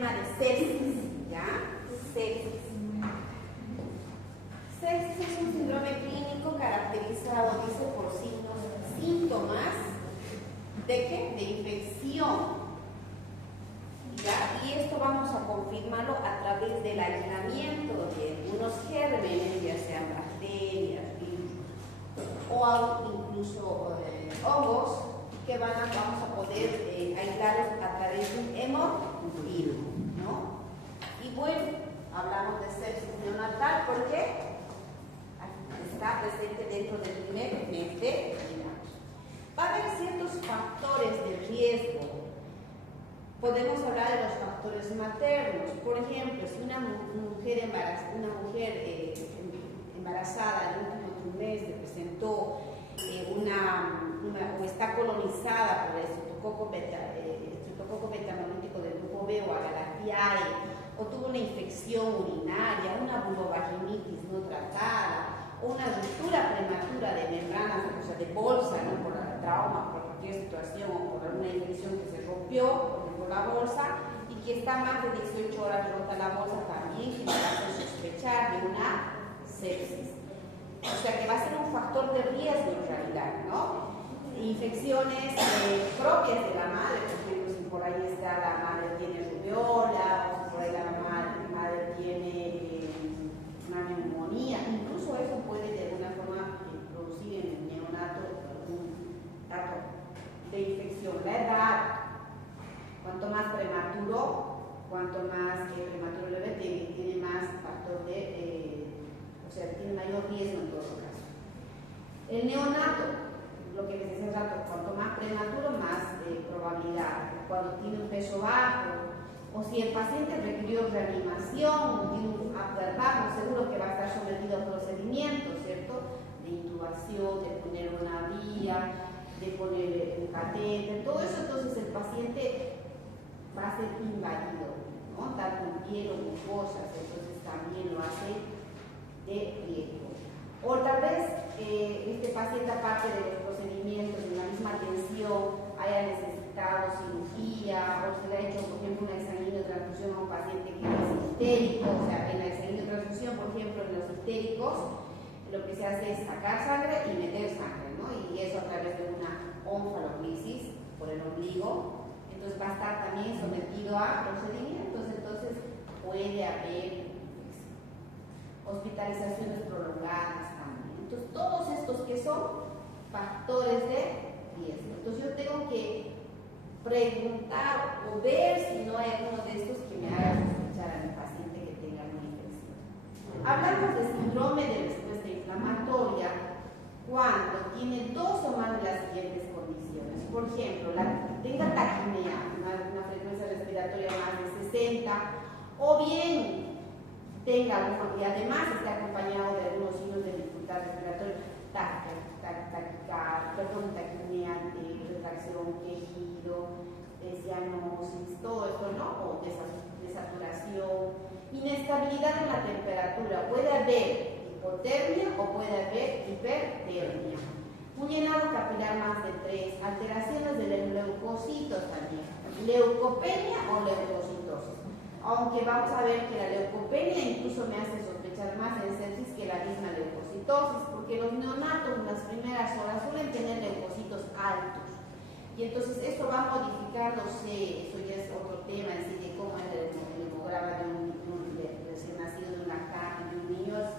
tema de sepsis, ¿ya? Sepsis. Sepsis es un síndrome clínico caracterizado, dice, por síntomas ¿de qué? De infección. ¿Ya? Y esto vamos a confirmarlo a través del aislamiento de unos gérmenes, ya sean bacterias, virus o incluso hongos, que vamos a poder aislarlos a través de un hemofiltro, ¿no? Y bueno, hablamos de sepsis neonatal porque está presente dentro del primer mes de vida. Va a haber ciertos factores de riesgo. Podemos hablar de los factores maternos. Por ejemplo, si una mujer embarazada en el último trimestre presentó o está colonizada por el estreptococo beta-hemolítico del grupo B o Agalactiae, o tuvo una infección urinaria, una vulvovaginitis no tratada, o una ruptura prematura de membranas, o sea, de bolsa, ¿no? Por el trauma, por cualquier situación, o por alguna infección que se rompió por la bolsa, y que está más de 18 horas rota la bolsa, también que nos hace sospechar de una sepsis. O sea que va a ser un factor de riesgo en realidad, ¿no? Infecciones propias de la madre, por ejemplo, si por ahí está la madre tiene rubiola, o si por ahí la madre tiene una neumonía, incluso eso puede de alguna forma producir en el neonato algún dato de infección. La edad, cuanto más prematuro, prematuro el bebé tiene más factor o sea, tiene mayor riesgo en todo caso. El neonato, lo que les decía hace rato, cuanto más prematuro, más probabilidad. Cuando tiene un peso bajo, o si el paciente requirió reanimación, tiene un Apgar bajo, seguro que va a estar sometido a procedimientos, ¿cierto? De intubación, de poner una vía, de poner un catéter, todo eso. Entonces el paciente va a ser invadido, ¿no? Tal con piel o mucosas, entonces también lo hace de riesgo. O tal vez este paciente, aparte de los procedimientos de la misma atención, haya necesitado cirugía, o se le ha hecho, por ejemplo, una exsanguinotransfusión a un paciente que es histérico. O sea, en la exsanguinotransfusión, por ejemplo, en los histéricos, lo que se hace es sacar sangre y meter sangre, ¿no? Y eso a través de una onfaloclisis por el ombligo. Entonces va a estar también sometido a procedimientos. Entonces puede haber hospitalizaciones prolongadas también. Entonces, todos estos que son factores de riesgo. Entonces, yo tengo que preguntar o ver si no hay alguno de estos que me haga sospechar a mi paciente que tenga una infección. Hablamos de síndrome de respuesta inflamatoria cuando tiene dos o más de las siguientes condiciones. Por ejemplo, tenga taquimia, una frecuencia respiratoria más de 60, o bien tenga algo y además está acompañado de algunos signos de dificultad respiratoria, taquimia, retracción, quejido, cianosis, todo esto, ¿no? O desaturación, inestabilidad en la temperatura, puede haber hipotermia o puede haber hipertermia, un llenado capilar más de 3, alteraciones de los leucocitos también, leucopenia o leucocitosis. Aunque vamos a ver que la leucopenia incluso me hace sospechar más en sepsis que la misma leucocitosis, porque los neonatos en las primeras horas suelen tener leucocitos altos. Y entonces esto va modificándose, eso ya es otro tema, en sí, de cómo es el hemograma de un recién nacido, de una carne, de un niño, es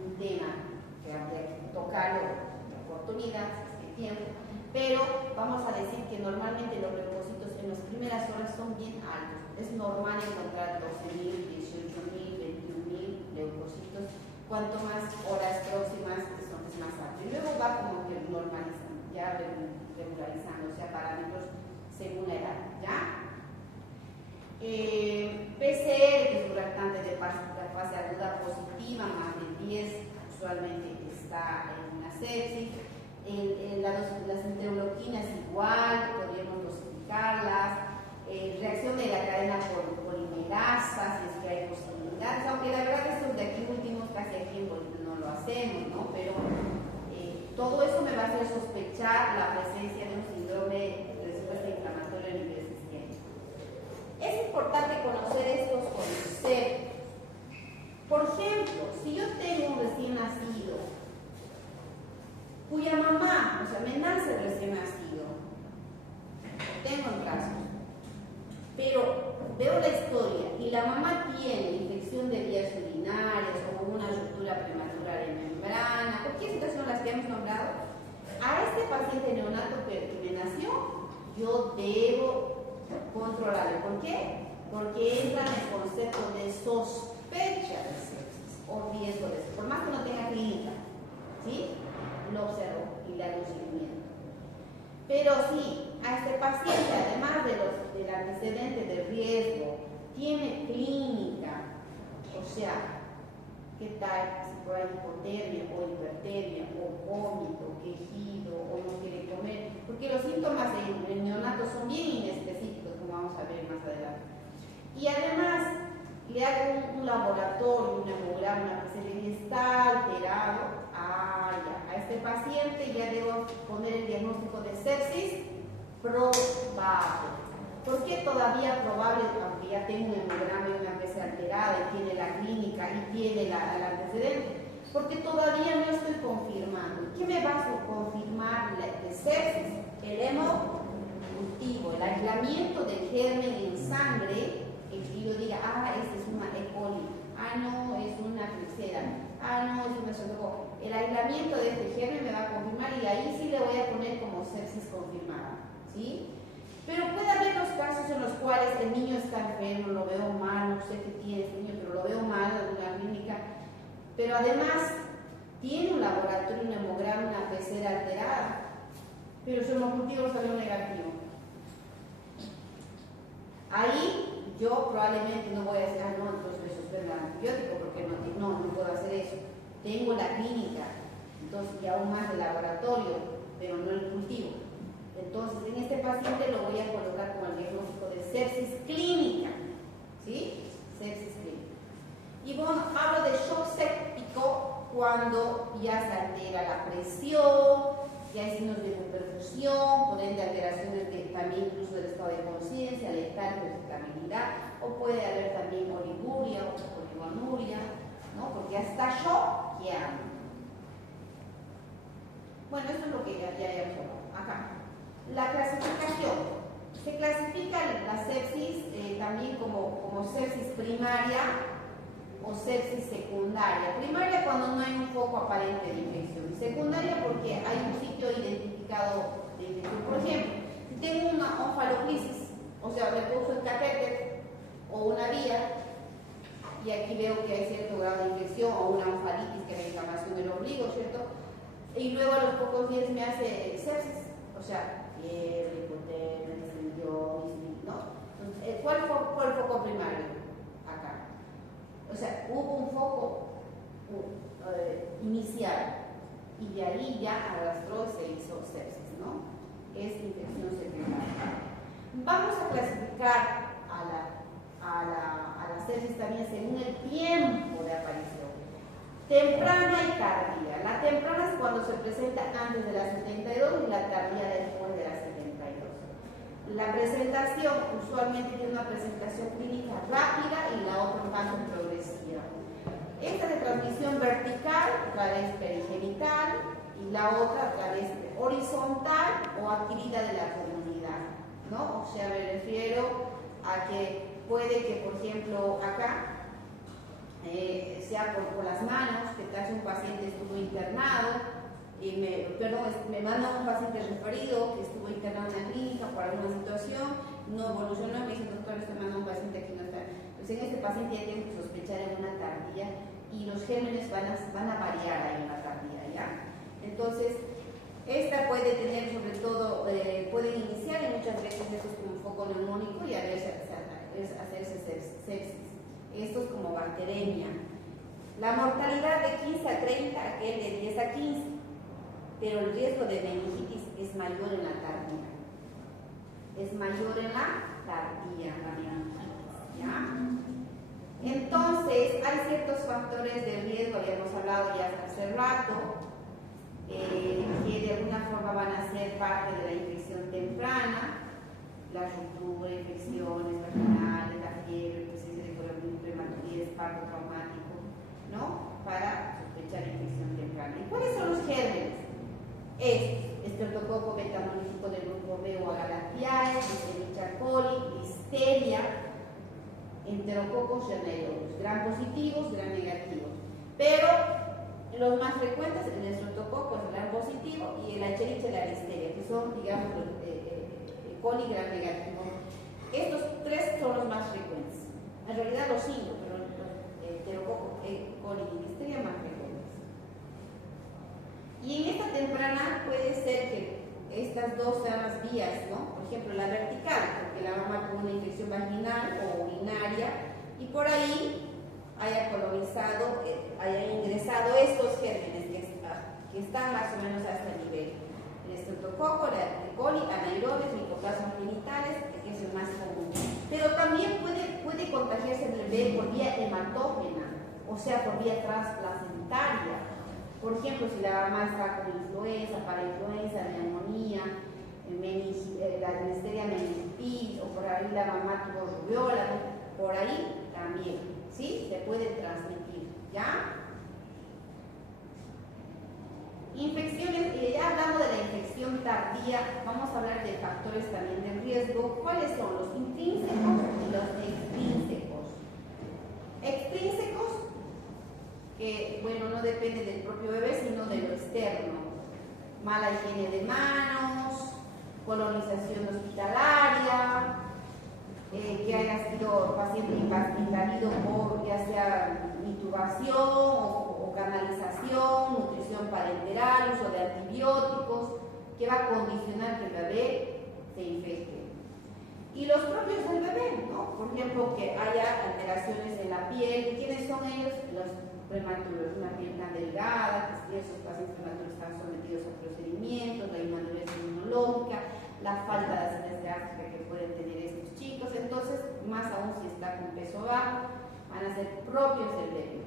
un tema que habría que tocarlo en oportunidad, si es tiempo. Pero vamos a decir que normalmente los leucocitos en las primeras horas son bien altos. Es normal encontrar 12.000, 18.000, 21.000 leucocitos. Cuanto más horas próximas son, es más alto. Y luego va como que normalizando, ya regularizando, o sea, parámetros según la edad, ¿ya? PCR, que es un reactante de fase aguda positiva, más de 10, usualmente está en una sepsis. Las interleuquinas igual, podríamos dosificarlas. Reacción de la cadena polimerasa, si es que hay posibilidades, aunque la verdad estos de aquí últimos casi aquí en Bolivia no lo hacemos, ¿no? Pero todo eso me va a hacer sospechar la presencia de un síndrome de respuesta inflamatoria a nivel sistémico. Es importante conocer veo la historia y la mamá tiene infección de vías urinarias o una ruptura prematura de membrana, cualquier situación las que hemos nombrado, a este paciente neonato que me nació, yo debo controlarlo. ¿Por qué? Porque entra en el concepto de sospecha de sepsis o riesgo de sepsis, por más que no tenga clínica, ¿sí? Lo observo y le hago seguimiento. Pero si a este paciente, además del antecedente de riesgo, tiene clínica, o sea, ¿qué tal si por ahí hipotermia o hipertermia o vómito, quejido o no quiere comer? Porque los síntomas en neonatos son bien inespecíficos, como vamos a ver más adelante. Y además, le hago un laboratorio, un hemograma, que se le está alterado. A este paciente ya debo poner el diagnóstico de sepsis probable. ¿Por qué todavía probable? Aunque ya tengo un hemograma y una PC alterada y tiene la clínica y tiene el antecedente. Porque todavía no estoy confirmando. ¿Qué me va a confirmar de sepsis? El hemocultivo, el aislamiento del germen en sangre, el que yo diga, esta es una E. coli, no, es una Klebsiella, no, es una Pseudomonas. El aislamiento de este germen me va a confirmar y ahí sí le voy a poner como sepsis confirmada, ¿sí? Pero puede haber los casos en los cuales el niño está enfermo, lo veo mal, no sé qué tiene este niño, pero lo veo mal en una clínica, pero además tiene un laboratorio, un hemograma, una PCR alterada, pero su hemocultivo salió negativo. Ahí yo probablemente no voy a decir, no, entonces le suspendo el antibiótico porque no puedo hacer eso. Tengo la clínica, entonces y aún más el laboratorio, pero no el cultivo. Entonces en este paciente lo voy a colocar como el diagnóstico de sepsis clínica, ¿sí? Sepsis clínica. Y bueno, hablo de shock séptico cuando ya se altera la presión, ya hay signos de hipoperfusión, por ende alteraciones también incluso del estado de conciencia, letargia, irritabilidad, o puede haber también oliguria o oligonuria, ¿no? Porque ya está choqueando. Bueno, esto es lo que ya hemos hablado. Acá. La clasificación. Se clasifica la sepsis también como sepsis primaria o sepsis secundaria. Primaria cuando no hay un foco aparente de infección. Y secundaria porque hay un sitio identificado de infección. Por ejemplo, si tengo una onfaloclisis, o sea, le pulso el catéter o una vía, y aquí veo que hay cierto grado de infección o una onfalitis, que es la inflamación del ombligo, ¿cierto? Y luego a los pocos días me hace sepsis, o sea, fiebre, hipotermia, disentería, ¿no? Entonces, ¿cuál fue el foco primario? Acá. O sea, hubo un foco inicial y de ahí ya arrastró y se hizo sepsis, ¿no? Es infección secundaria. Vamos a clasificar a la sepsis también según el tiempo de aparición. Temprana y tardía. La temprana es cuando se presenta antes de las 72 y la tardía después de las 72. La presentación usualmente tiene una presentación clínica rápida y la otra un tanto progresiva. Esta de transmisión vertical a través perigenital y la otra a través horizontal o adquirida de la comunidad, ¿no? O sea, me refiero a que puede que, por ejemplo, acá sea por las manos, que tal vez un paciente estuvo internado, y me manda un paciente referido que estuvo internado en la clínica por alguna situación, no evolucionó, me dice, doctor, usted manda un paciente aquí no está. Pues en este paciente ya tengo que sospechar en una tardía y los gérmenes van a variar ahí en la tardía, ¿ya? Entonces, esta puede tener sobre todo, pueden iniciar y muchas veces eso es como un foco neumónico y a veces hacerse sepsis. Esto es como bacteremia. La mortalidad de 15 a 30, aquel de 10 a 15, pero el riesgo de meningitis es mayor en la tardía. Es mayor en la tardía, la meningitis, ¿ya? Entonces, hay ciertos factores de riesgo, habíamos hablado ya hace rato, que de alguna forma van a ser parte de la infección temprana, la ruptura, infecciones vaginales, la fiebre, presencia de coronavirus prematurez, parto traumático, ¿no? Para sospechar infección temprana. ¿Y cuáles son los gérmenes? Estreptococo betamolífico del grupo B o Agalactiae, Escherichia coli, Listeria, enterococos y anaerobios, gram positivos, gram negativos. Pero los más frecuentes, el estreptococo es el gram positivo y el Escherichia y la listeria, que son, digamos, el coli gram negativo. Estos tres son los más frecuentes. En realidad los 5, pero los enterococo, coli y listeria más frecuentes. Y en esta temprana puede ser que estas dos sean las vías, ¿no? Por ejemplo, la vertical, porque la mamá tuvo una infección vaginal o urinaria y por ahí haya colonizado, haya ingresado estos gérmenes que están más o menos a este nivel. El estreptococo, el coli, anaerobios, micoplasmas genitales, que es el más común. Pero también puede contagiarse el bebé por vía hematógena, o sea, por vía transplacentaria. Por ejemplo, si la mamá está con influenza, parainfluenza, neumonía, la listeria meningitis, o por ahí la mamá tuvo rubiola, por ahí también, ¿sí? Se puede transmitir, ¿ya? Infecciones, y ya hablando de la infección tardía, vamos a hablar de factores también de riesgo. ¿Cuáles son? Los intrínsecos y los extrínsecos. Extrínsecos, que, bueno, no depende del propio bebé, sino de lo externo. Mala higiene de manos, colonización hospitalaria, que haya sido paciente invadido por ya sea intubación o canalización, nutrición parenteral, uso de antibióticos, que va a condicionar que el bebé se infecte. Y los propios del bebé, ¿no? Por ejemplo, que haya alteraciones en la piel. ¿Quiénes son ellos? Los prematuros, una piel tan delgada, que esos pacientes prematuros están sometidos a procedimientos, la inmadurez inmunológica, la falta de acidez gástrica que pueden tener estos chicos. Entonces, más aún si está con peso bajo, van a ser propios del bebé.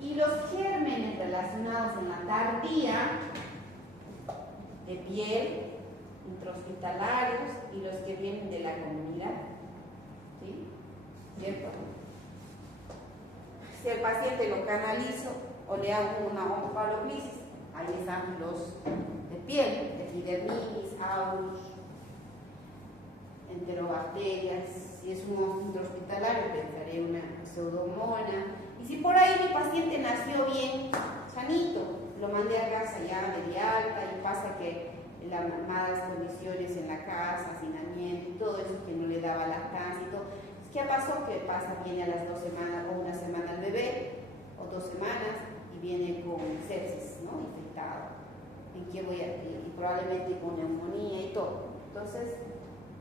Y los gérmenes relacionados en la tardía de piel, intrahospitalarios y los que vienen de la comunidad, ¿sí? ¿Cierto? Si el paciente lo canalizo o le hago una omphaloclisis, ahí están los de piel, epidermis, aureus, enterobacterias. Si es un intrahospitalario, pensaré una pseudomonas. Y si por ahí mi paciente nació bien, sanito, lo mandé a casa ya de alta y pasa que las malas condiciones en la casa, hacinamiento y todo eso que no le daba lactancia y todo. ¿Qué pasó? Que pasa, viene a las 2 semanas o una semana el bebé, o 2 semanas, y viene con sepsis, ¿no? Infectado. ¿En qué voy a ir? Y probablemente con neumonía y todo. Entonces,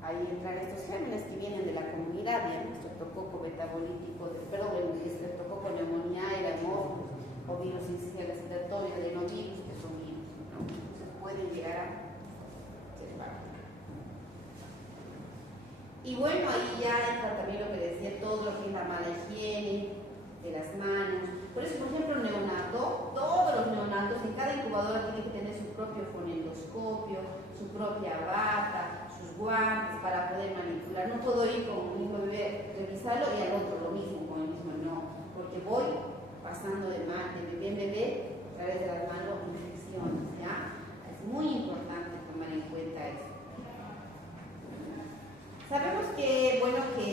ahí entran estos gérmenes que vienen de la comunidad, el estreptococo betabolítico, perdón, el estreptococo neumoniae, o virus incisional respiratorio, adenovirus, que son virus, ¿no? Entonces pueden llegar a ser parte. Y bueno, ahí ya entra también lo que decía, todo lo que es la mala higiene de las manos. Por eso, por ejemplo, el neonato, todos los neonatos en cada incubadora tienen que tener su propio fonendoscopio, su propia bata, sus guantes para poder manipular. No puedo ir con un mismo bebé, revisarlo y al otro lo mismo, con el mismo no, porque voy pasando de bebé en bebé a través de las manos infecciones, ¿ya? Es muy importante tomar en cuenta eso. Sabemos que, bueno, que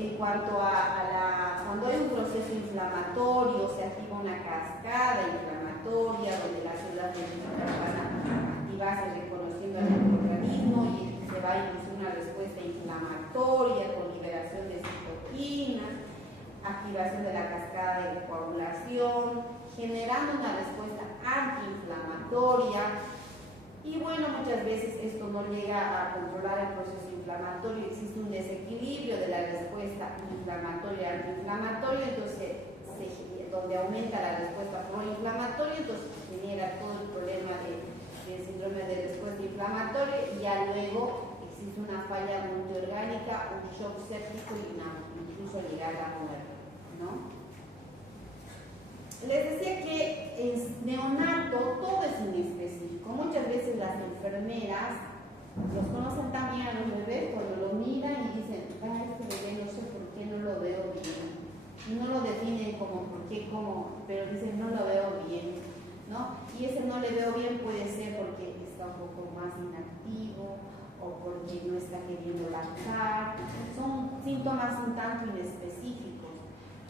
en cuanto cuando hay un proceso inflamatorio, se activa una cascada inflamatoria donde las células van a activarse reconociendo al microorganismo y se va a inducir una respuesta inflamatoria con liberación de citoquinas, activación de la cascada de coagulación, generando una respuesta antiinflamatoria. Y bueno, muchas veces esto no llega a controlar el proceso inflamatorio, existe un desequilibrio de la respuesta inflamatoria antiinflamatoria, entonces donde aumenta la respuesta proinflamatoria, entonces genera todo el problema del síndrome de respuesta inflamatoria y ya luego existe una falla multiorgánica, un shock séptico y incluso llegar a muerte, ¿no? Les decía que en neonato todo es inespecífico. Muchas veces las enfermeras los conocen tan bien a los bebés cuando lo miran y dicen, este bebé no sé por qué no lo veo bien. No lo definen como por qué, cómo, pero dicen no lo veo bien, ¿no? Y ese no le veo bien puede ser porque está un poco más inactivo o porque no está queriendo lactar. Son síntomas un tanto inespecíficos.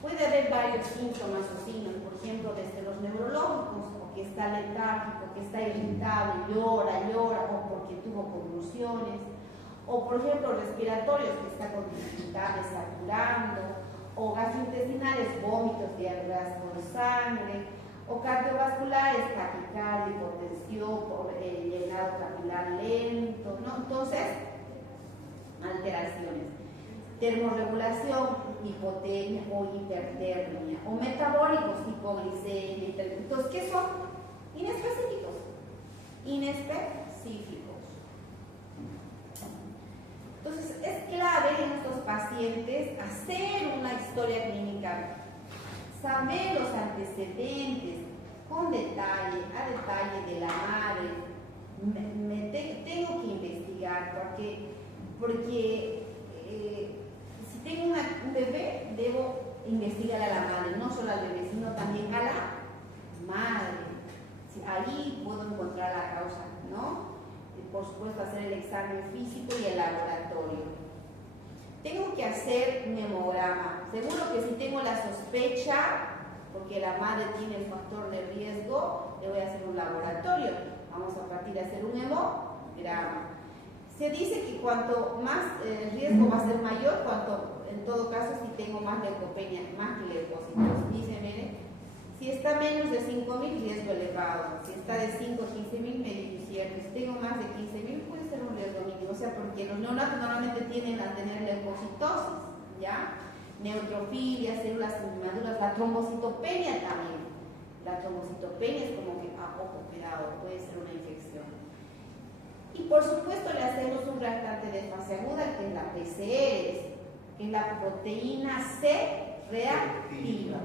Puede haber varios síntomas o signos, por ejemplo, desde los neurológicos, o que está letárgico, que está irritable, llora, o porque tuvo convulsiones, o por ejemplo respiratorios, que está con dificultades saturando, o gastrointestinales, vómitos, diarreas con sangre, o cardiovasculares, taquicardia, hipotensión, llenado capilar lento, ¿no? Entonces, alteraciones. Termorregulación, hipotermia o hipertermia, o metabólicos, hipoglicemia, entonces, ¿qué son? Inespecíficos. Entonces, es clave en estos pacientes hacer una historia clínica, saber los antecedentes con detalle, a detalle de la madre. Tengo que investigar porque si tengo un bebé, debo investigar a la madre, no solo al bebé, sino también a la madre. Allí puedo encontrar la causa, ¿no? Y por supuesto, hacer el examen físico y el laboratorio. Tengo que hacer un hemograma. Seguro que si tengo la sospecha, porque la madre tiene el factor de riesgo, le voy a hacer un laboratorio. Vamos a partir de hacer un hemograma. Se dice que cuanto más el riesgo va a ser mayor, cuanto en todo caso si tengo más leucopenia, más leucocitos. Dice, mire, si está menos de 5.000, riesgo elevado. Si está de 5 a 15.000, medio cierto. Si tengo más de 15.000, puede ser un riesgo mínimo. O sea, porque los neonatos normalmente tienden a tener leucocitosis, ¿ya? Neutrofilia, células inmaduras, la trombocitopenia también. La trombocitopenia es como que, ojo, cuidado, puede ser una infección. Y por supuesto le hacemos un reactante de fase aguda, que es la PCR, que es la proteína C reactiva.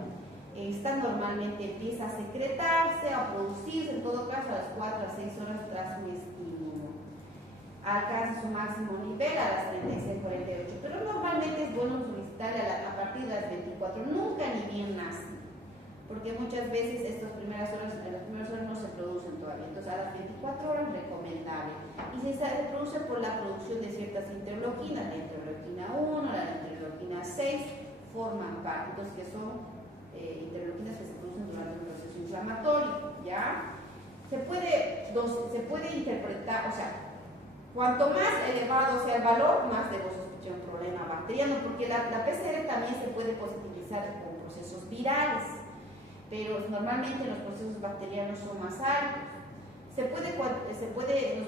Esta normalmente empieza a secretarse, a producirse, en todo caso a las 4 a 6 horas tras un estímulo. Alcanza su máximo nivel a las 36-48, pero normalmente es bueno solicitarle a partir de las 24, nunca ni bien nace, porque muchas veces en las primeras horas no se producen todavía, entonces a las 24 horas recomendable. Y se produce por la producción de ciertas interleuquinas, la interleuquina 1, la interleuquina 6, forman parte, entonces que son interleuquinas que se producen durante un proceso inflamatorio, ¿ya? Se puede interpretar, o sea, cuanto más elevado sea el valor, más debo sospechar un problema bacteriano, porque la PCR también se puede positivizar con procesos virales, pero normalmente los procesos bacterianos son más altos. Nos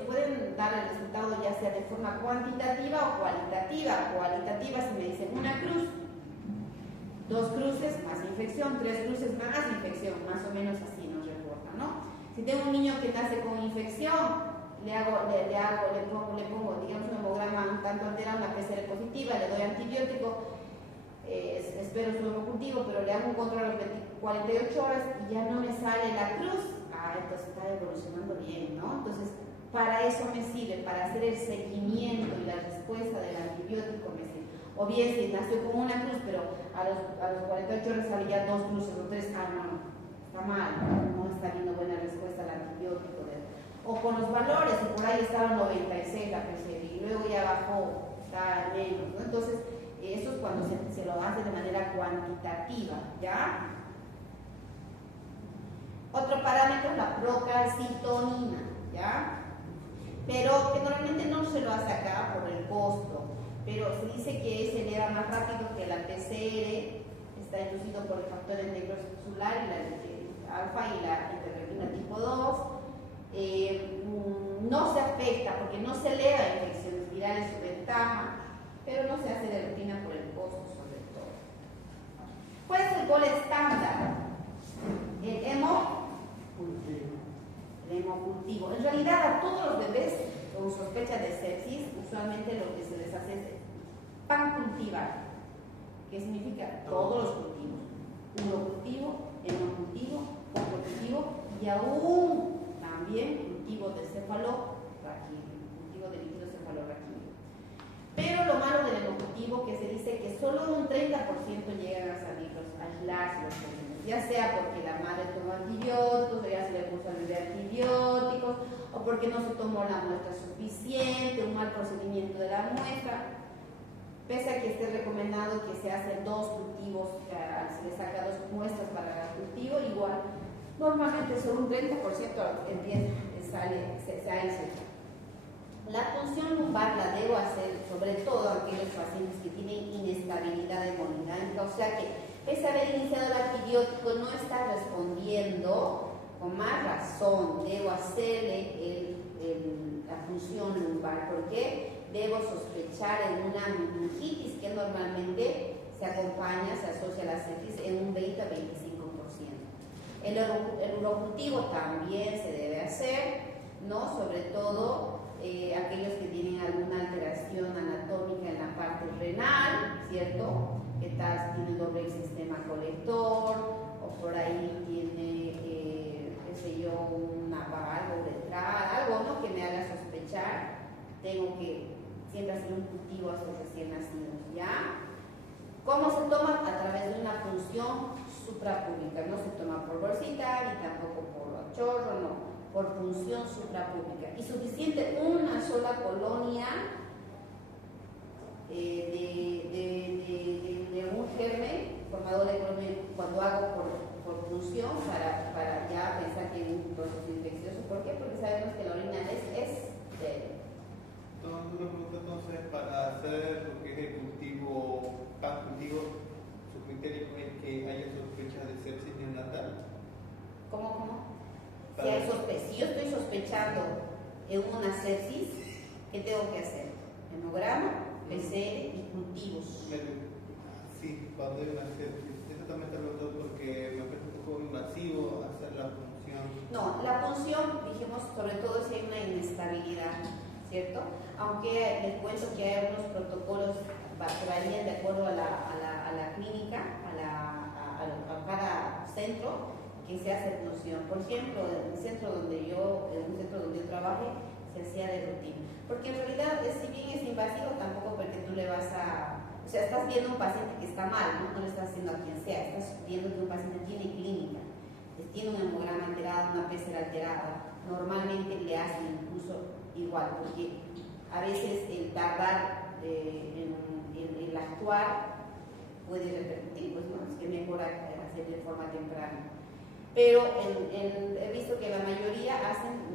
pueden dar el resultado ya sea de forma cuantitativa o cualitativa. Cualitativa si me dicen una cruz, 2 cruces más infección, 3 cruces más infección, más o menos así nos reporta, ¿no? Si tengo un niño que nace con infección, le pongo, digamos, un hemograma un tanto alterado, una PCR positiva, le doy antibiótico, espero su hemocultivo, pero le hago un control a las 48 horas y ya no me sale la cruz. Entonces está evolucionando bien, ¿no? Entonces, para eso me sirve, para hacer el seguimiento y la respuesta del antibiótico me sirve. O bien, si nació con una cruz, pero a los 48 horas sale ya 2 cruces o 3, no, está mal, no está habiendo buena respuesta al antibiótico. O con los valores, y por ahí estaba 96 la PCR, y luego ya bajó, está menos, ¿no? Entonces, eso es cuando se lo hace de manera cuantitativa, ¿ya? Otro parámetro es la procalcitonina, ¿ya? Pero que normalmente no se lo hace acá por el costo, pero se dice que se eleva más rápido que la PCR, está inducido por el factor necrocelular y la alfa y la interleuquina tipo 2. No se afecta porque no se eleva infecciones virales su ventaja, pero no se hace de rutina por el costo sobre todo. ¿Cuál es el gol estándar? El hemocultivo. En realidad a todos los bebés con sospecha de sepsis, usualmente lo que se les hace es pancultivar, que significa todos los cultivos, urocultivo, hemocultivo, cocultivo y aún también cultivo de cefalorraquídeo, cultivo de líquido cefalorraquídeo. Pero lo malo del hemocultivo que se dice que solo un 30% llegan a salir aislarse los pacientes, ya sea porque la madre toma antibióticos, o ya se le puso al bebé antibióticos, o o porque no se tomó la muestra suficiente, un mal procedimiento de la muestra. Pese a que esté recomendado que se hacen 2 cultivos, se le saca 2 muestras para cada cultivo, igual, normalmente solo un 30% se ha insertado. La punción lumbar la debo hacer sobre todo a aquellos pacientes que tienen inestabilidad hemodinámica, o sea que pese a haber iniciado el antibiótico no está respondiendo, con más razón debo hacerle la punción lumbar, porque debo sospechar en una meningitis que normalmente se acompaña, se asocia a la sepsis en un 20 a 25%. El urocultivo también se debe hacer, ¿no? Sobre todo aquellos que tienen alguna alteración anatómica en la parte renal, ¿cierto? Que tal tiene doble sistema colector, o por ahí tiene, qué sé yo, algo detrás, algo, ¿no? Que me haga sospechar. Tengo que siempre hacer un cultivo a estos recién nacidos, ¿ya? ¿Cómo se toma? A través de una punción suprapúbica. No se toma por bolsita, ni tampoco por chorro, no. Por punción suprapúbica. Y suficiente una sola colonia de un germen, formador de colonia, cuando hago por punción, para ya pensar que hay un proceso infeccioso. ¿Por qué? Porque sabemos que la orina es débil. Entonces, una pregunta entonces, para hacer lo que es el cultivo, su criterio es que haya sospecha de sepsis neonatal. ¿Cómo? Si yo estoy sospechando en una sepsis, ¿qué tengo que hacer? Hemograma, PCR y cultivos. Sí, cuando hay una sepsis. Eso también te pregunto porque me parece un poco invasivo hacer la punción. No, la punción, dijimos, sobre todo si hay una inestabilidad, ¿cierto? Aunque les cuento que hay algunos protocolos que varían de acuerdo a la clínica, a cada centro, que se hace punción. Por ejemplo, en un centro donde yo trabajé, se hacía de rutina. Porque en realidad, si bien es invasivo, tampoco porque tú le vas a... O sea, estás viendo a un paciente que está mal, ¿no? No le estás haciendo a quien sea, estás viendo que un paciente tiene clínica, tiene un hemograma alterado, una PCR alterada. Normalmente le hacen incluso igual, porque a veces el tardar en actuar puede repercutir, pues no, es que mejor hacer de forma temprana. Pero he visto que la mayoría hacen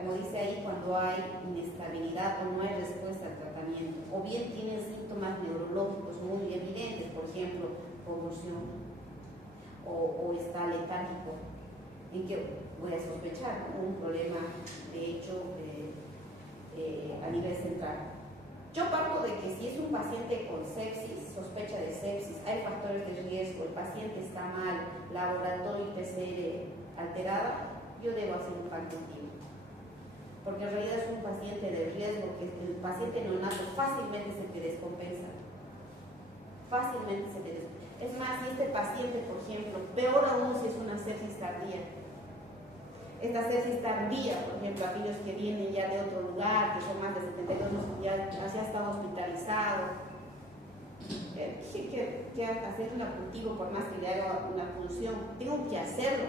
como dice ahí, cuando hay inestabilidad o no hay respuesta al tratamiento, o bien tienen síntomas neurológicos muy evidentes, por ejemplo, convulsión, o está letárgico, en que voy a sospechar, ¿no? Un problema, de hecho, a nivel central. Yo parto de que si es un paciente con sepsis, sospecha de sepsis, hay factores de riesgo, el paciente está mal, laboratorio y PCR alterada, yo debo hacer un cultivo. Porque en realidad es un paciente de riesgo, que el paciente neonato fácilmente se te descompensa. Fácilmente se te descompensa. Es más, si este paciente, por ejemplo, peor aún si es una sepsis tardía. Esta sepsis tardía, por ejemplo, aquellos que vienen ya de otro lugar, que son más de 72 meses, ya están hospitalizados, que hacer un cultivo, por más que le haga una punción, tengo que hacerlo,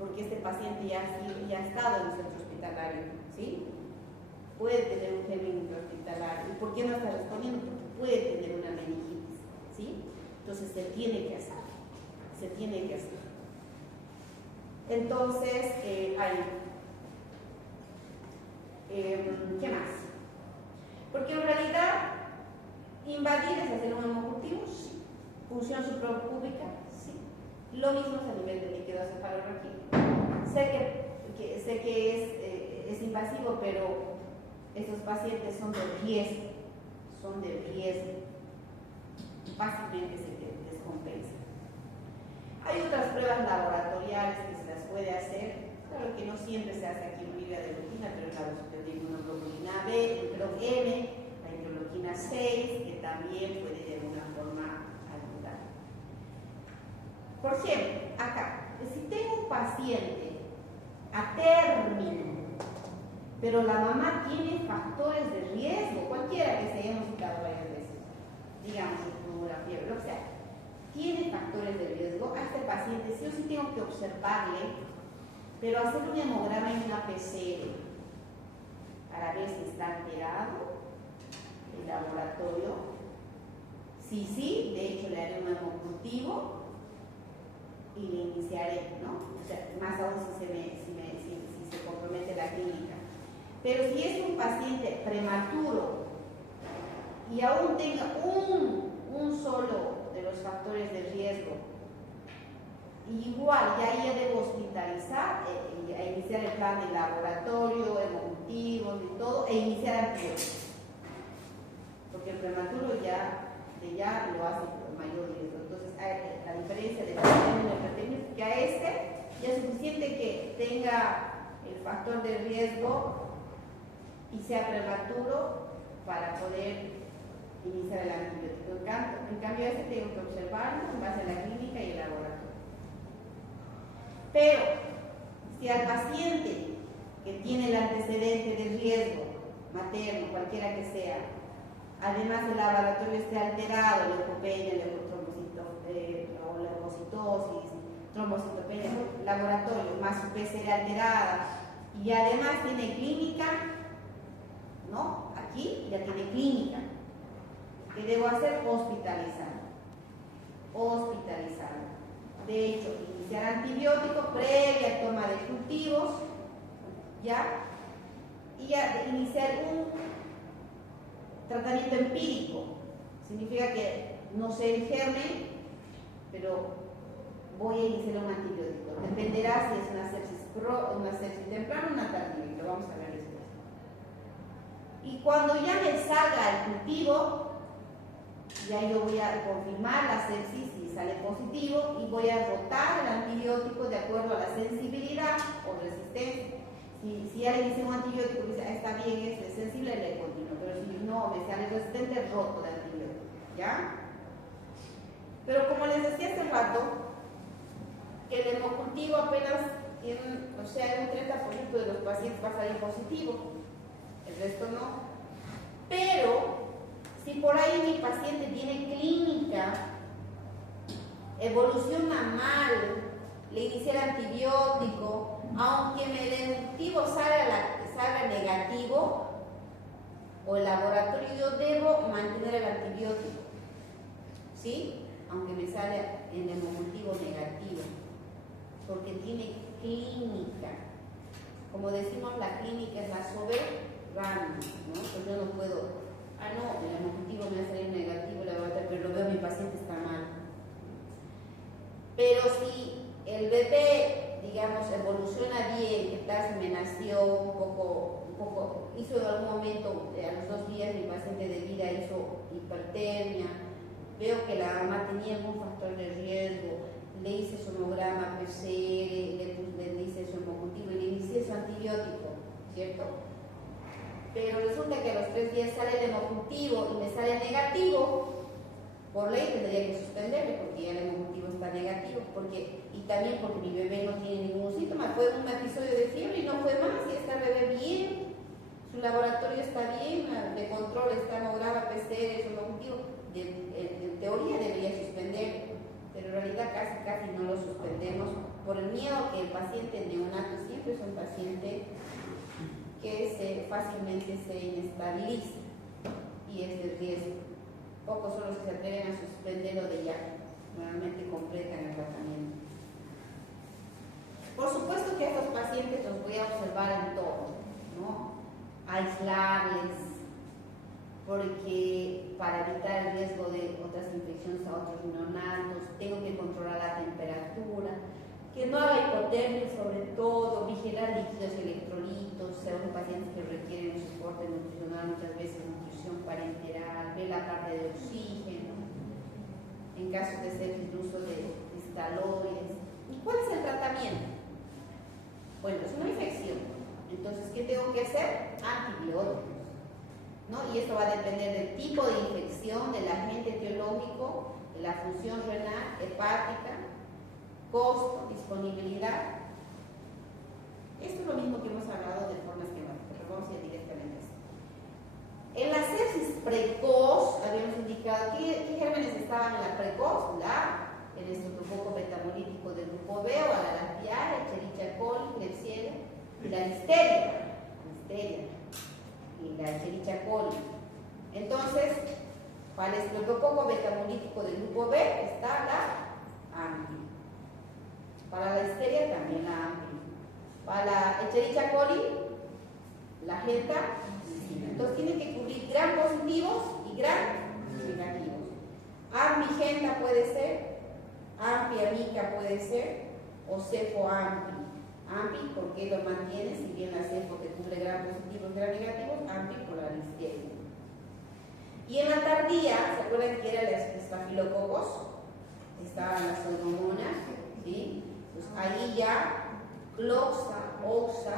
porque este paciente ya ha estado en el centro hospitalario, ¿sí? Puede tener un germen intrahospitalario. ¿Y por qué no está respondiendo? Porque puede tener una meningitis, ¿sí? Entonces se tiene que hacer, Entonces, ¿qué más? Porque en realidad, invadir es hacer un hemocultivo, sí. Punción suprapúbica, sí. Lo mismo es a nivel de líquido cefalorraquídeo. Sé que es invasivo, pero estos pacientes son de riesgo. Fácilmente se descompensan. Hay otras pruebas laboratoriales que se las puede hacer, claro que no siempre se hace aquí en Bolivia de rutina, pero claro, usted tiene inmunoglobulina B, M, la interleuquina 6, que también puede de alguna forma ayudar. Por ejemplo, acá, si tengo un paciente a término, pero la mamá tiene factores de riesgo, cualquiera que se hayamos citado varias veces, digamos, fiebre, o sea, tiene factores de riesgo, a este paciente sí o sí tengo que observarle, pero hacer un hemograma en una PCR para ver si está alterado el laboratorio. Sí, de hecho le haré un hemocultivo y le iniciaré, ¿no? O sea, más aún si se compromete la clínica. Pero si es un paciente prematuro y aún tenga un solo de los factores de riesgo, igual ya debo hospitalizar e iniciar el plan de laboratorio, hemocultivos y todo, e iniciar antibióticos. Porque el prematuro ya lo hace con mayor riesgo. Entonces, la diferencia de tratamiento es que a ya es suficiente que tenga el factor de riesgo y sea prematuro para poder iniciar el antibiótico. En cambio, tengo que observarlo en base a la clínica y el laboratorio. Pero, si al paciente que tiene el antecedente de riesgo materno, cualquiera que sea, además el laboratorio esté alterado, leucopenia, leucocitosis, trombocitopenia, laboratorio más su PCR alterada, y además tiene clínica, ¿no? Aquí ya tiene clínica. ¿Qué debo hacer? Hospitalizar. De hecho, iniciar antibiótico previa toma de cultivos, ¿ya? Y ya iniciar un tratamiento empírico. Significa que no sé el germen, pero voy a iniciar un antibiótico. Dependerá si es una sepsis temprana o una tardía, lo vamos a ver después. Y cuando ya me salga el cultivo, ya yo voy a confirmar la sepsis si sale positivo y voy a rotar el antibiótico de acuerdo a la sensibilidad o resistencia. Si ya le hice un antibiótico y dice, está bien, es sensible, le continúo. Pero si no me sale resistente, roto de antibiótico. ¿Ya? Pero como les decía hace rato, que el hemocultivo apenas tiene, o sea, un 30% de los pacientes va a salir positivo, el resto no. Pero, si por ahí mi paciente tiene clínica, evoluciona mal, le inicié el antibiótico, aunque el hemocultivo salga negativo, o el laboratorio, yo debo mantener el antibiótico, ¿sí? Aunque me sale el hemocultivo negativo, porque tiene clínica. Como decimos, la clínica es la soberana, ¿no? Pues yo no puedo, el hemocultivo me va a salir negativo, pero lo veo, mi paciente está mal. Pero si el bebé, digamos, evoluciona bien, que tal si me nació un poco, hizo en algún momento, a los 2 días mi paciente de vida hizo hipertermia, veo que la mamá tenía algún factor de riesgo, le hice sonograma PCR, le hice su hemocultivo y le inicié su antibiótico, ¿cierto? Pero resulta que a los 3 días sale el hemocultivo y me sale negativo, por ley tendría que suspenderle porque ya el hemocultivo está negativo, y también porque mi bebé no tiene ningún síntoma, fue un episodio de fiebre y no fue más, y está el bebé bien, su laboratorio está bien, de control está hemograma, PCR, su hemocultivo, en teoría debería suspender, pero en realidad casi no lo suspendemos por el miedo que el paciente neonato siempre es un paciente que fácilmente se inestabiliza y es de riesgo. Pocos son los que se atreven a suspenderlo de ya, normalmente completan el tratamiento. Por supuesto que a estos pacientes los voy a observar en todo, ¿no? Aislarles, porque para evitar el riesgo de otras infecciones a otros neonatos, tengo que controlar la temperatura, que no haga hipotermia sobre todo, vigilar líquidos y electrolitos, según pacientes que requieren un soporte nutricional, muchas veces nutrición parenteral, ver la parte de oxígeno, en caso de sepsis, el uso de cristaloides. ¿Y cuál es el tratamiento? Bueno, es una infección, entonces, ¿qué tengo que hacer? Antibióticos, ¿no? Y esto va a depender del tipo de infección, del agente etiológico, de la función renal, hepática, costo, disponibilidad. Esto es lo mismo que hemos hablado de forma esquemática, pero vamos a ir directamente a esto. En la sepsis precoz, habíamos indicado qué gérmenes estaban en la precoz, el estreptococo betamolítico del grupo B, o la lactiaria, Escherichia coli, Klebsiella, y la listeria. coli. Entonces, para el estreptococo betamolítico del grupo B está la AMPI. Para la Listeria también la AMPI. Para la Escherichia coli, la gentamicina. Entonces tienen que cubrir gram positivos y gram negativos. AMPI genta puede ser, AMPI amica puede ser, o cefo AMPI. AMPI, porque lo mantiene, si bien la cefo te cubre gram positivos y gram negativos, AMPI por la Listeria. Y en la tardía, ¿se acuerdan que era el estafilococos? Estaban las pseudomonas, ¿sí? Pues ahí ya, cloxa, oxa,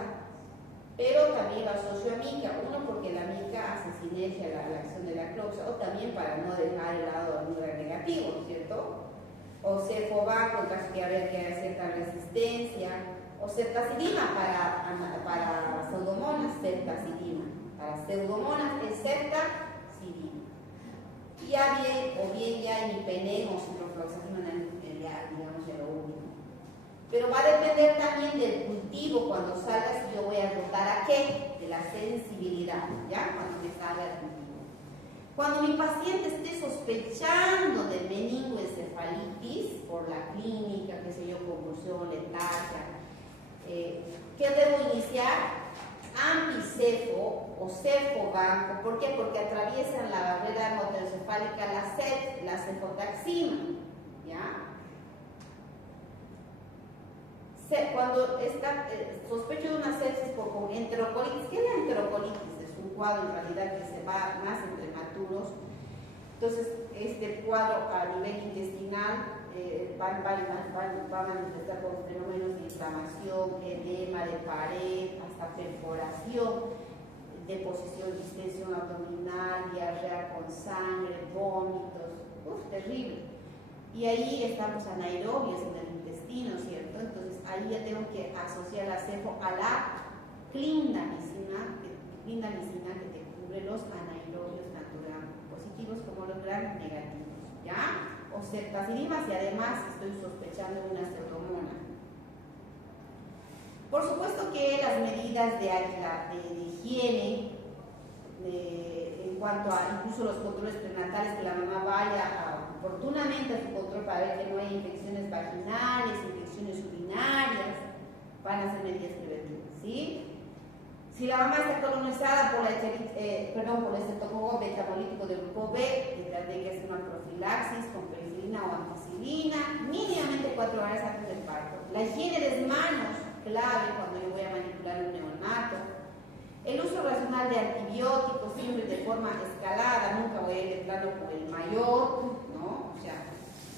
pero también la asocio a mica. Uno, porque la mica hace sinergia a la acción de la cloxa, o también para no dejar el lado algún gran negativo, ¿no es cierto? O cefobaco, en caso que haya cierta resistencia, o ceftazidima para pseudomonas, ceftazidima. Para pseudomonas es ceftazidima. Ya bien, o bien ya imipenem o ciprofloxacina, ya digamos ya lo único. Pero va a depender también del cultivo cuando salga, si yo voy a rotar a qué, de la sensibilidad, ¿ya? Cuando me salga el cultivo. Cuando mi paciente esté sospechando de meningoencefalitis por la clínica, qué sé yo, convulsión, letargia, ¿qué debo iniciar? Ampicefo o cefobanco. ¿Por qué? Porque atraviesan la barrera hematoencefálica la cefotaxima, ¿ya? Cuando sospecho de una sepsis con enterocolitis, ¿qué es la enterocolitis? Es un cuadro en realidad que se va más en prematuros. Entonces, este cuadro a nivel intestinal va a manifestar con fenómenos de inflamación, edema de pared, hasta perforación, deposición, distensión abdominal, diarrea con sangre, vómitos, terrible. Y ahí estamos anaerobios en el intestino, ¿cierto? Entonces ahí ya tengo que asociar la cefo a la clindamicina que te cubre los anaerobios, tanto gram positivos como los gram negativos, ¿ya? O ceftazidima si además estoy sospechando de una pseudomona. Por supuesto que las medidas de higiene, en cuanto a incluso los controles prenatales, que la mamá vaya oportunamente a su control para ver que no hay infecciones vaginales, infecciones urinarias, van a ser medidas preventivas, ¿sí? Si la mamá está colonizada por por el estreptococo betamolítico del grupo B, tendrá que hacer una profilaxis con penicilina o ampicilina, mínimamente 4 horas antes del parto. La higiene de manos, clave cuando yo voy a manipular un neonato. El uso racional de antibióticos, siempre de forma escalada, nunca voy a ir entrando por el mayor, ¿no? O sea,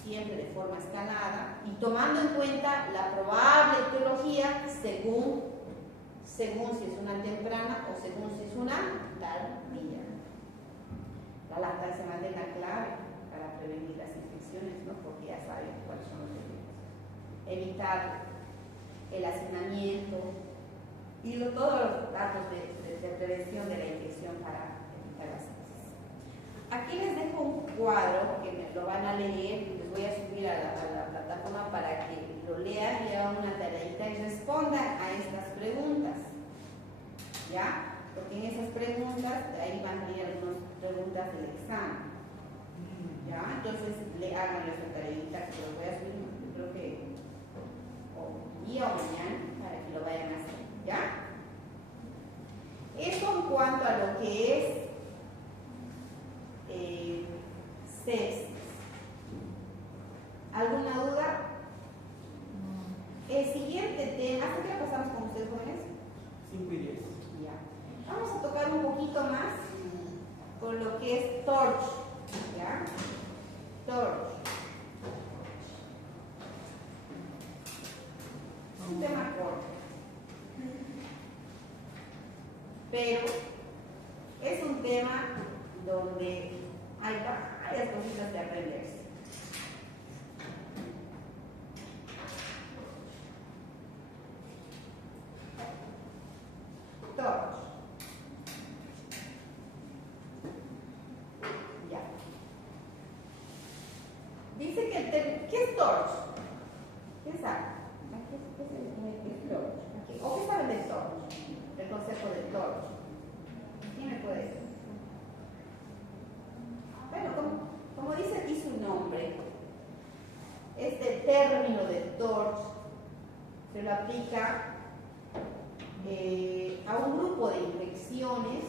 siempre de forma escalada, y tomando en cuenta la probable etiología según si es una temprana o según si es una tardía. La lactancia materna clave para prevenir las infecciones, ¿no? Porque ya saben cuáles son los efectos. Evitar el hacinamiento y todos los datos de prevención de la infección para evitar las sepsis. Aquí les dejo un cuadro que me lo van a leer, les voy a subir a la plataforma para que lo lean y hagan una tareita y respondan a estas preguntas, ¿ya? Porque en esas preguntas, ahí van a venir algunas preguntas del examen, ¿ya? Entonces le hagan esa tareita que lo voy a subir, yo creo que hoy día o mañana para que lo vayan a hacer, ¿ya? Eso en cuanto a lo que es sepsis. ¿Alguna duda? El siguiente tema, ¿hasta qué pasamos con ustedes, jóvenes? 5 y 10. Ya. Vamos a tocar un poquito más con lo que es TORCH, ¿ya? TORCH. Es un tema corto, pero es un tema donde hay varias cositas de aprenderse. TORCH. Ya. Dice que ¿qué es TORCH? ¿Qué sabe? ¿Qué es TORCH? ¿O qué saben de TORCH? El concepto de TORCH. ¿Quién me puede decir? término de TORCH se lo aplica a un grupo de infecciones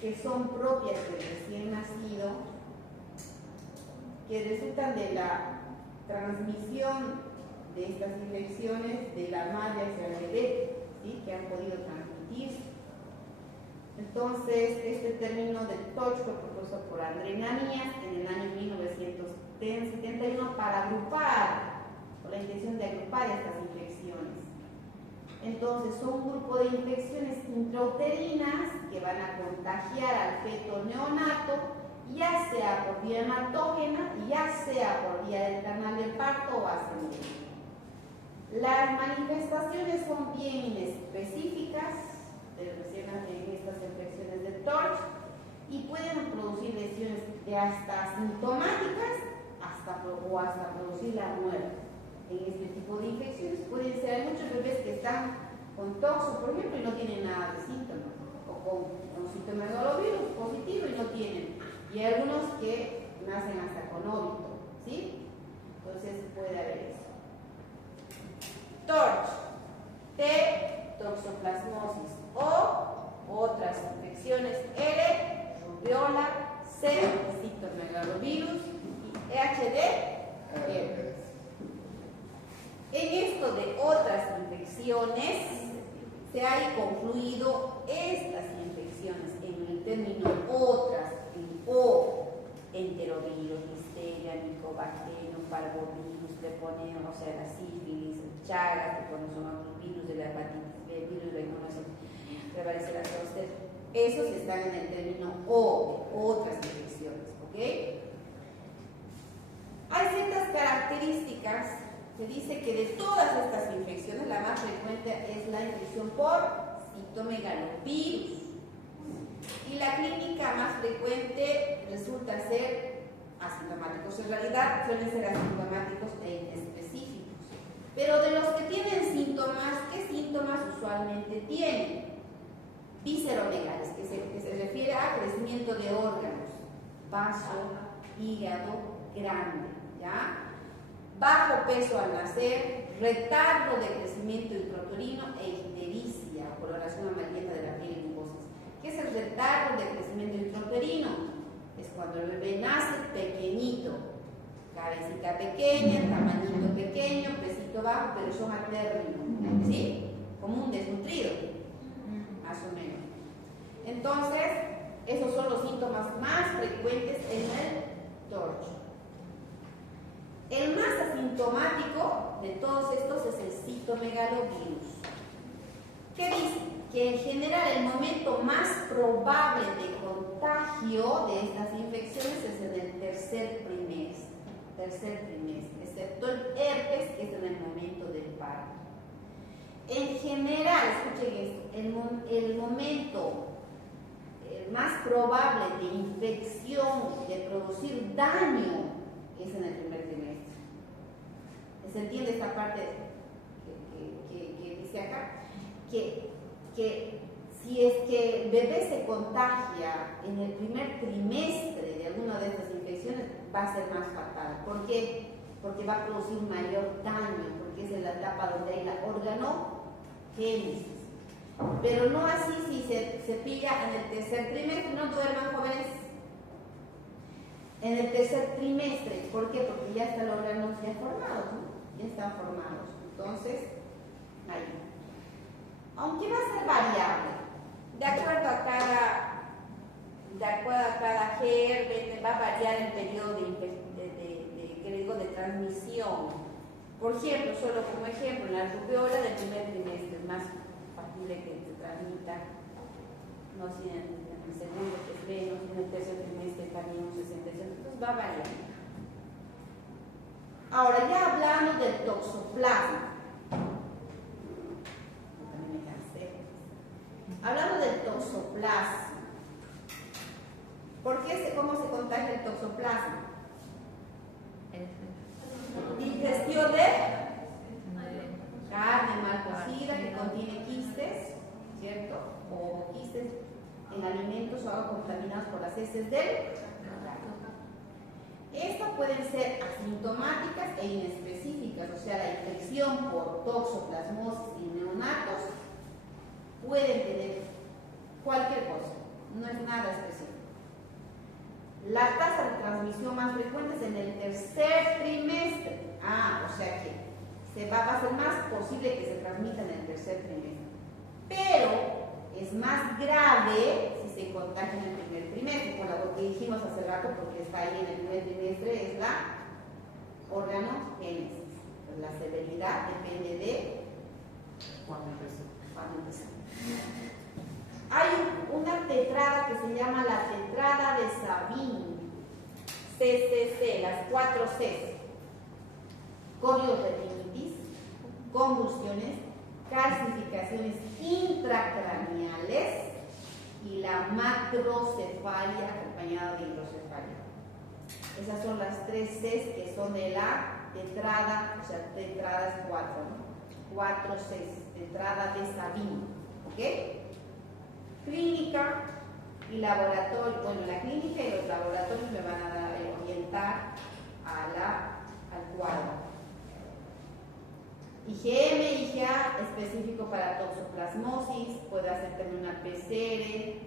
que son propias del recién nacido, que resultan de la transmisión de estas infecciones de la madre hacia el bebé, ¿sí? Que han podido transmitirse. Entonces, este término de TORCH fue propuesto por André Nanias en el año 1971 para agrupar, con la intención de agrupar estas infecciones. Entonces, son un grupo de infecciones intrauterinas que van a contagiar al feto neonato, ya sea por vía hematógena, ya sea por vía del canal de parto o ascendente. Las manifestaciones son bien inespecíficas en estas infecciones de TORCH y pueden producir lesiones de hasta sintomáticas hasta producir la muerte. En este tipo de infecciones pueden ser, hay muchos bebés que están con toxo, por ejemplo, y no tienen nada de síntomas, o con citomegalovirus positivo y no tienen, y hay algunos que nacen hasta con óbito, ¿sí? Entonces puede haber eso. TORCH, T, toxoplasmosis, O, otras infecciones, L, rubiola, C, citomegalovirus y HD, herpes. En esto de otras infecciones se ha confluido estas infecciones en el término otras, en O, enterovirus, listeria, micobacterium, parvovirus, treponema, o sea, la sífilis, Chagas, que son otros virus de la hepatitis B, virus de prevalece la zoster. Esos están en el término O, otras infecciones, ¿ok? Hay ciertas características. Se dice que de todas estas infecciones, la más frecuente es la infección por citomegalovirus. Y la clínica más frecuente resulta ser asintomáticos. En realidad suelen ser asintomáticos e inespecíficos. Pero de los que tienen síntomas, ¿qué síntomas usualmente tienen? Visceromegales, que se refiere a crecimiento de órganos, vaso, hígado grande, ¿ya? Bajo peso al nacer, retardo de crecimiento intrauterino e ictericia, o coloración amarillenta de la piel y mucosas. ¿Qué es el retardo de crecimiento intrauterino? Es cuando el bebé nace pequeñito, cabecita pequeña, tamañito pequeño, pesito bajo, pero son a término, ¿sí? Como un desnutrido, más o menos. Entonces, esos son los síntomas más frecuentes en el TORCH. El más asintomático de todos estos es el citomegalovirus. ¿Qué dice? Que en general el momento más probable de contagio de estas infecciones es en el tercer trimestre, excepto el herpes, que es en el momento del parto. En general, escuchen esto, el momento más probable de infección, de producir daño, es en el primer trimestre. ¿Se entiende esta parte que dice acá? Que si es que el bebé se contagia en el primer trimestre de alguna de estas infecciones, va a ser más fatal. ¿Por qué? Porque va a producir mayor daño, porque es en la etapa donde hay la organogénesis. Pero no así si se pilla en el tercer trimestre. No duerman, jóvenes. En el tercer trimestre, ¿por qué? Porque ya están los órganos ya formados, ¿no? Ya están formados. Entonces, ahí. Aunque va a ser variable, de acuerdo a cada germen, va a variar el periodo de transmisión. Por ejemplo, solo como ejemplo, la rubiola del primer trimestre es más factible que se transmita, no si en el segundo que es menos, en el tercer trimestre también un 60%, entonces va a variar. Ahora, ya hablando del toxoplasma, también me cansé. Hablando del toxoplasma, ¿cómo se contagia el toxoplasma? Digestión de carne mal cocida que contiene quistes, ¿cierto? O quistes en alimentos o agua contaminados por las heces del gato. Esta pueden ser asintomáticas e inespecíficas, o sea, la infección por toxoplasmosis y neonatos pueden tener cualquier cosa, no es nada específico. La tasa de transmisión más frecuente es en el tercer trimestre. O sea que va a ser más posible que se transmita en el tercer trimestre. Pero es más grave si se contagia en el primer trimestre, por lo que dijimos hace rato, porque está ahí en el primer trimestre, es la organogénesis. La severidad depende de cuándo empezó. Hay una tetrada que se llama la tetrada de Sabin, CCC, las 4 Cs: coriorretinitis, convulsiones, calcificaciones intracraneales y la macrocefalia acompañada de hidrocefalia. Esas son las 3 Cs que son de la tetrada, o sea, tetrada es 4, ¿no? 4 Cs, tetrada de Sabin, ¿ok? Clínica y laboratorio. Bueno, la clínica y los laboratorios me van a orientar al cuadro. IgM, IgA, específico para toxoplasmosis, puede hacer también una PCR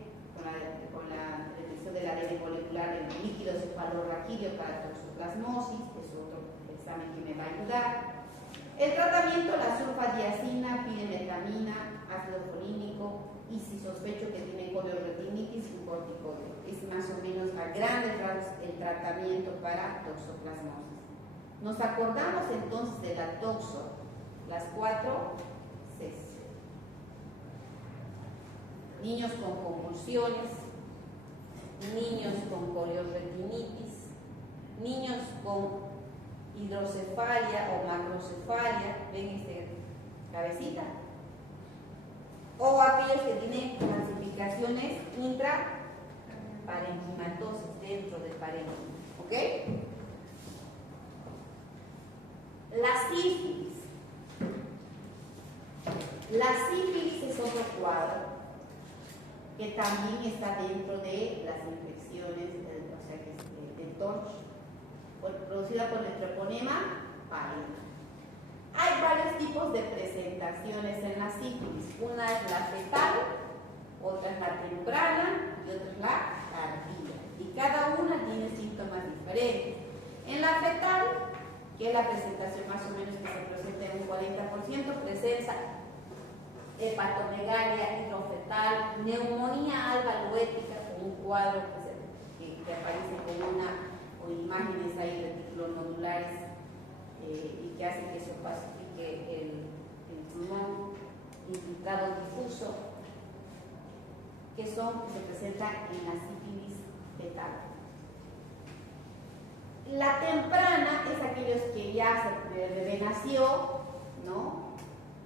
con la detección del ADN molecular en el líquido cefalorraquídeo para toxoplasmosis, es otro examen que me va a ayudar. El tratamiento, la sulfadiazina, piremetamina, ácido folínico, y si sospecho que tiene coriorretinitis, un corticoide. Es más o menos a grandes rasgos el tratamiento para toxoplasmosis. Nos acordamos entonces de la toxo, las 4 Cs. Niños con convulsiones, niños con coriorretinitis, niños con hidrocefalia o macrocefalia, ven este cabecita, o aquellos que tienen calcificaciones intraparenquimatosas dentro del parénquima, ¿ok? La sífilis. La sífilis es otro cuadro que también está dentro de las infecciones, o sea, que es el TORCH, producida por el treponema pallidum. Hay varios tipos de presentaciones en la sífilis. Una es la fetal, otra es la temprana y otra es la tardía. Y cada una tiene síntomas diferentes. En la fetal, que es la presentación más o menos que se presenta en un 40%, presenta hepatomegalia hidrofetal, neumonía alba-luética, con un cuadro que aparece con imágenes ahí reticulonodulares y que hace que se opacifique el pulmón infiltrado difuso, que se presentan en la sífilis fetal. La temprana es aquellos que ya el bebé nació, ¿no?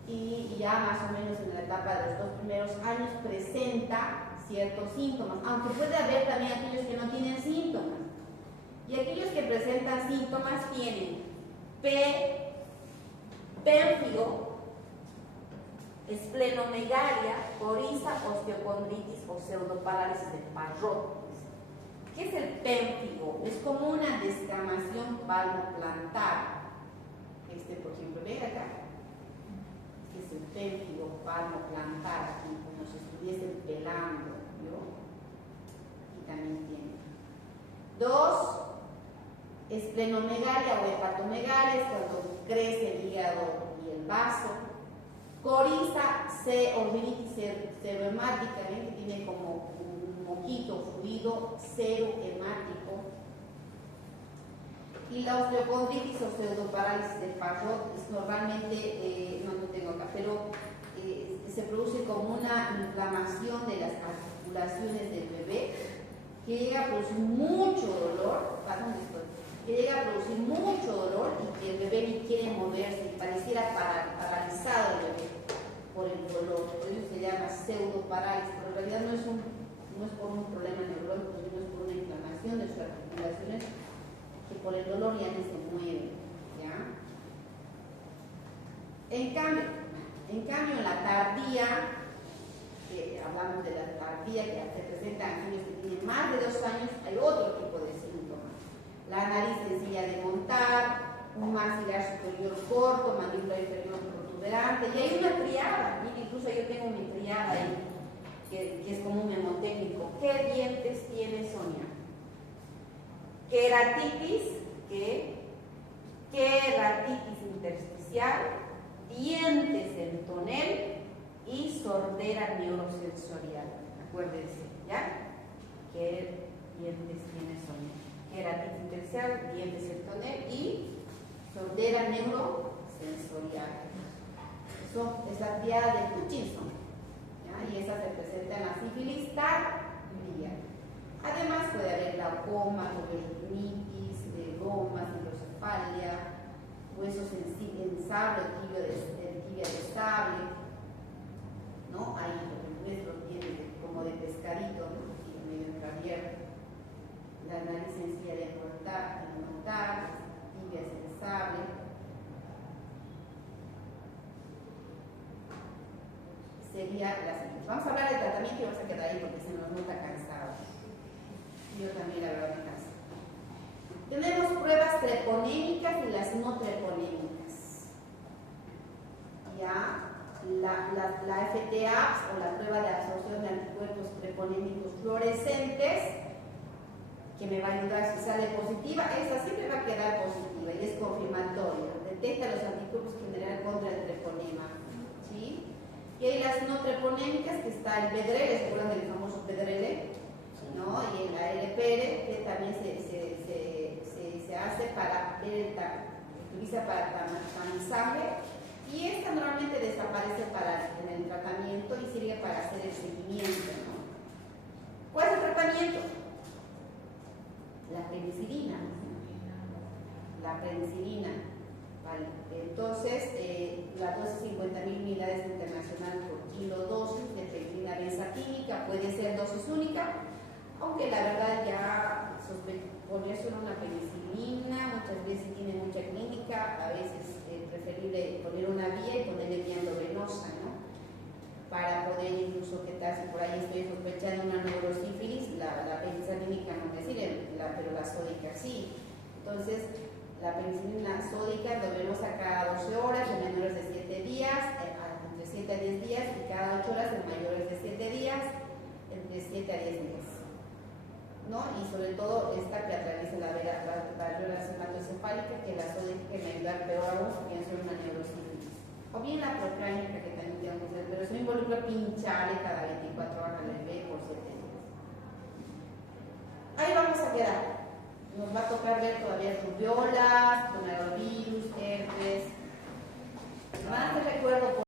Y ya más o menos en la etapa de los 2 primeros años presenta ciertos síntomas, aunque puede haber también aquellos que no tienen síntomas. Y aquellos que presentan síntomas tienen pérfido, esplenomegalia, coriza, osteocondritis o pseudoparálisis del Parrot. ¿Qué es el pénfigo? Es como una descamación palmoplantar. Por ejemplo, ven acá. Este es el pénfigo palmoplantar, como si estuviesen pelando, ¿no? Y también tiene 2, esplenomegalia o hepatomegalia, es cuando crece el hígado y el vaso. Coriza, orinitis serohemática, ¿ven? Que tiene como un moquito fluido serohemático. Y la osteocondritis o pseudoparálisis del Parrot es normalmente, no lo tengo acá, pero se produce como una inflamación de las articulaciones del bebé que llega a producir mucho dolor, que llega a producir mucho dolor y que el bebé ni quiere moverse, pareciera paralizado el bebé por el dolor. Por eso se llama pseudoparálisis, pero en realidad no es por un problema neurológico, sino es por una inflamación de sus articulaciones que por el dolor ya ni se mueve, ¿ya? En cambio, en la tardía, hablamos de la tardía que se presenta en aquellos que tienen más de 2 años, hay otro tipo de síntomas. la nariz sencilla de montar, un maxilar superior corto, mandíbula inferior protuberante, y hay una triada. Mira, incluso yo tengo mi triada ahí, que es como un mnemotécnico. ¿Qué dientes tiene Sonia? Queratitis, queratitis intersticial, dientes en tonel y sordera neurosensorial. Acuérdense, ¿ya? ¿Qué dientes tiene Sonia? Queratitis intersticial, dientes en tonel y sordera neurosensorial. Eso es la triada de Hutchinson, ¿ya? Y esa se presenta en la sífilis tardía. Además puede haber glaucoma, tuberculitis, gomas, hidrocefalia, huesos en sable, tibia de sable, ¿no? Ahí nuestro tiene como de pescadito, ¿no? Y medio abierto. La nariz sencilla de montar, tibias en sable. Sería la siguiente. Vamos a hablar del tratamiento y vamos a quedar ahí porque se nos nota cansado. Yo también la verdad me canso. Tenemos pruebas treponémicas y las no treponémicas. Ya, la FT-APS o la prueba de absorción de anticuerpos treponémicos fluorescentes, que me va a ayudar si sale positiva, esa siempre va a quedar positiva y es confirmatoria. Detecta los anticuerpos general contra el treponema. ¿Sí? Y hay las no treponémicas, que está el PEDREL, ¿se acuerdan del famoso PEDREL? ¿No? Y en la LPR, que también se hace para ver se utiliza para tamizaje, y esta normalmente desaparece en el tratamiento y sirve para hacer el seguimiento, ¿no? ¿Cuál es el tratamiento? La penicilina. La penicilina. Vale. Entonces, la dosis 50.000 unidades internacional por kilo dosis de penicilina benzatínica, puede ser dosis única, aunque la verdad ya poner solo una penicilina muchas veces tiene mucha clínica, a veces es preferible poner una vía y ponerle vía endovenosa, ¿no? Para poder incluso, ¿qué tal si por ahí estoy sospechando una neurosífilis? La penicilínica no me sirve, pero la sódica sí. Entonces, la penicilina sódica endovenosa cada 12 horas en menores de 7 días, entre 7 a 10 días, y cada 8 horas en mayores de 7 días, entre 7 a 10 días. ¿No? Y sobre todo esta que atraviesa la barrera hematoencefálica, que la sódica, que me ayuda peor aún porque es una neurosífilis. O bien la procránica, que también tengo que hacer, pero eso involucra pincharle cada 24 horas al bebé por 7 días. Ahí vamos a quedar. Nos va a tocar ver todavía rubiola,